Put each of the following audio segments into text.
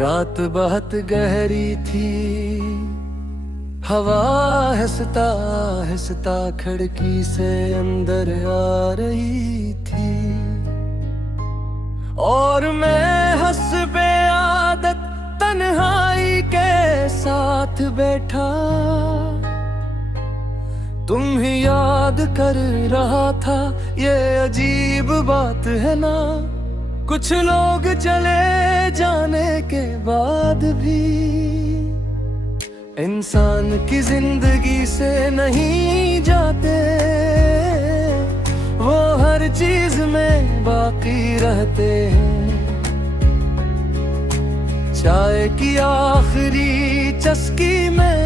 रात बहुत गहरी थी, हवा हंसता हंसता खिड़की से अंदर आ रही थी। और मैं हंस बे आदत तन्हाई के साथ बैठा, तुम ही याद कर रहा था। ये अजीब बात है ना, कुछ लोग चले जाने के बाद भी इंसान की जिंदगी से नहीं जाते, वो हर चीज में बाकी रहते हैं। चाय की आखिरी चस्की में,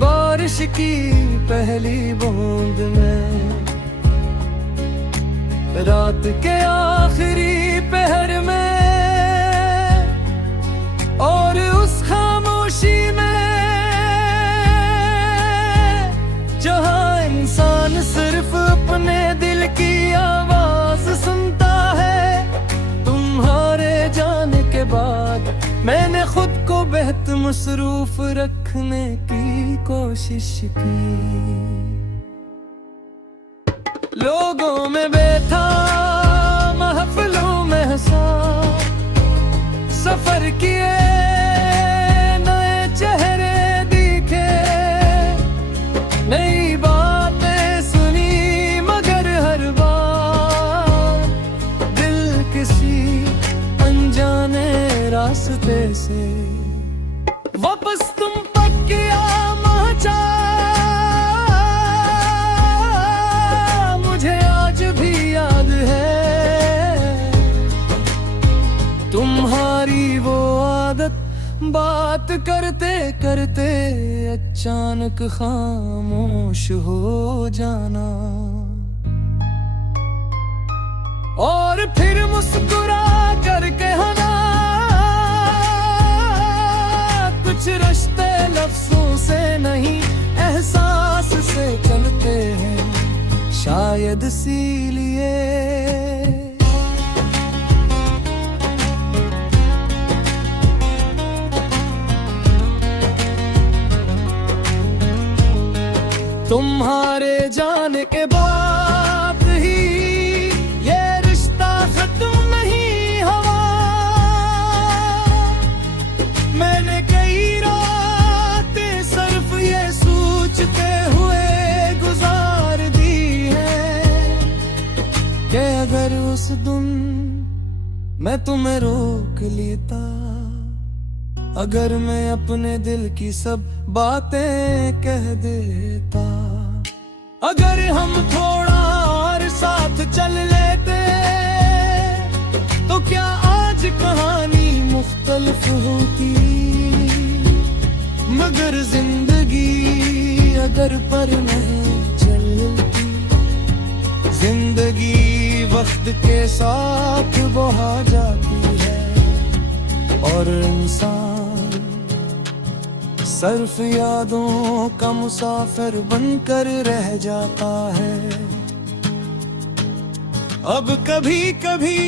बारिश की पहली बूंद में, रात के आखिरी पहर में, और उस खामोशी में जहां इंसान सिर्फ अपने दिल की आवाज सुनता है। तुम्हारे जाने के बाद मैंने खुद को बेहद मसरूफ रखने की कोशिश की। लोगों में बैठा, महफिलों में हंसा, सफर किए, नए चेहरे दिखे, नई बातें सुनी, मगर हर बार दिल किसी अनजाने रास्ते से वापस तुम तक किया पहुंचा। मुझे आज भी याद है तुम्हारी वो आदत, बात करते करते अचानक खामोश हो जाना, और फिर मुस्कुरा करके हंसना। कुछ रिश्ते लफ्जों से नहीं, एहसास से चलते हैं, शायद इसीलिए तुम्हारे जाने के बाद ही ये रिश्ता खत्म नहीं हुआ। मैंने कई रातें सिर्फ ये सोचते हुए गुजार दी है कि अगर उस दिन मैं तुम्हें रोक लेता, अगर मैं अपने दिल की सब बातें कह देता, अगर हम थोड़ा और साथ चल लेते, तो क्या आज कहानी मुख्तलिफ होती। मगर जिंदगी अगर पर नहीं चलती, जिंदगी वक्त के साथ बहा जाती है, और इंसान सिर्फ यादों का मुसाफिर बनकर रह जाता है। अब कभी कभी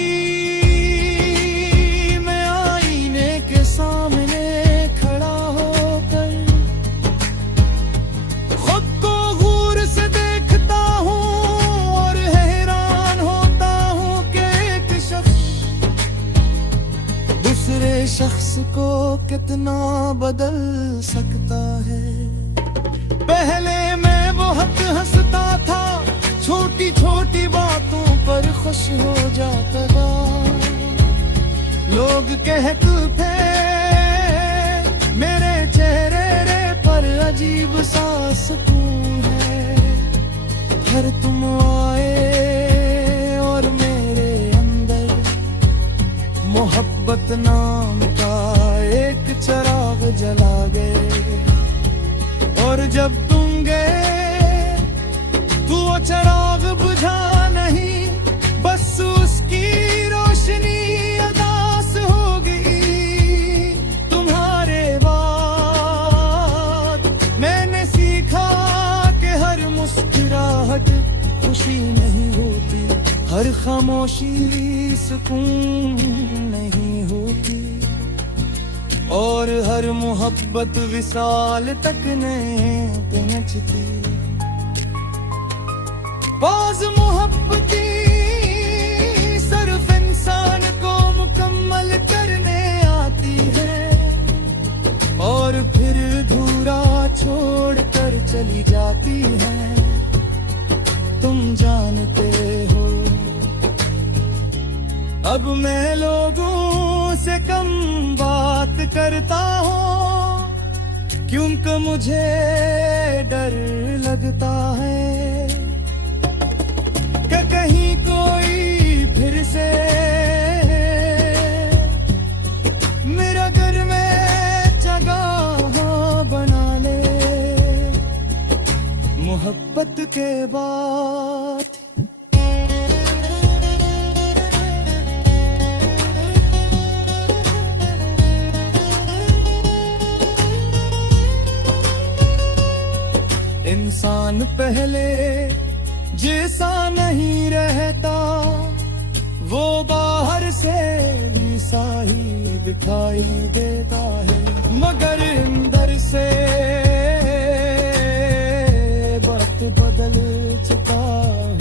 मैं आईने के सामने खड़ा होकर खुद को गौर से देखता हूँ, और हैरान होता हूँ कि एक शख्स दूसरे शख्स को कितना बदल सकता है। पहले मैं बहुत हंसता था, छोटी छोटी बातों पर खुश हो जाता था। लोग कहते थे मेरे चेहरे पर अजीब सा सुकून है, फिर तुम आए और मेरे अंदर मोहब्बत नाम का एक चिराग जला गए। और जब तुम गए तो वो चिराग बुझा नहीं, बस उसकी रोशनी अदास हो गई। तुम्हारे बाद मैंने सीखा कि हर मुस्कुराहट खुशी नहीं होती, हर पर खामोशी सुकून नहीं होती, और हर मोहब्बत विसाल तक नहीं पहुंचती। बाज़ मोहब्बती सिर्फ इंसान को मुकम्मल करने आती है, और फिर धूरा छोड़ कर चली जाती है। तुम जानते हो अब मैं लोगों से कम बात करता हूँ, क्योंकि मुझे डर लगता है कि कहीं कोई फिर से मेरा घर में जगह बना ले। मोहब्बत के बाद इंसान पहले जैसा नहीं रहता, वो बाहर से भी सा ही दिखाई देता है, मगर अंदर से वक्त बदल चुका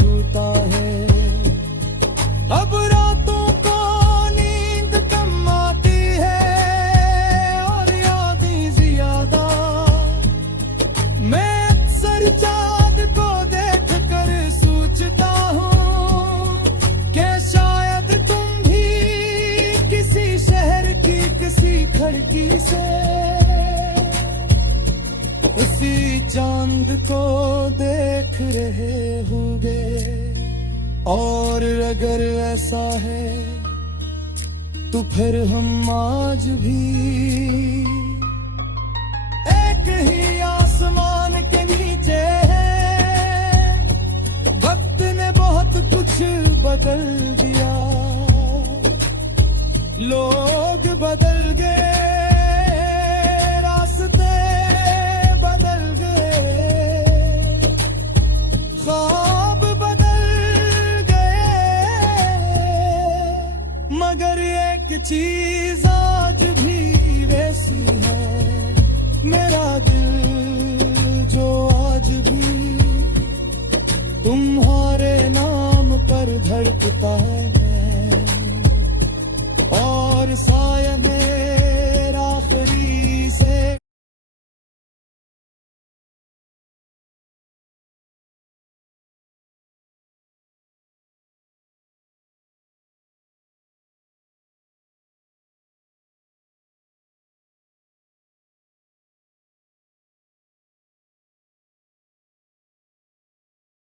होता है। अब रातों को नींद कम आती है और यादें ज्यादा। मैं अक्सर चाँद को देख कर सोचता हूँ कि शायद तुम भी किसी शहर की किसी खिड़की से उसी चांद को देख रहे होंगे। और अगर ऐसा है तो फिर हम आज भी एक ही आसमान के नीचे हैं। वक्त ने बहुत कुछ बदल दिया, लोग बदल गए, रास्ते बदल गए, ख्वाब बदल गए, मगर एक चीज आज भी वैसी है, मेरा दिल जो आज भी तुम्हारे नाम पर धड़कता है, और साया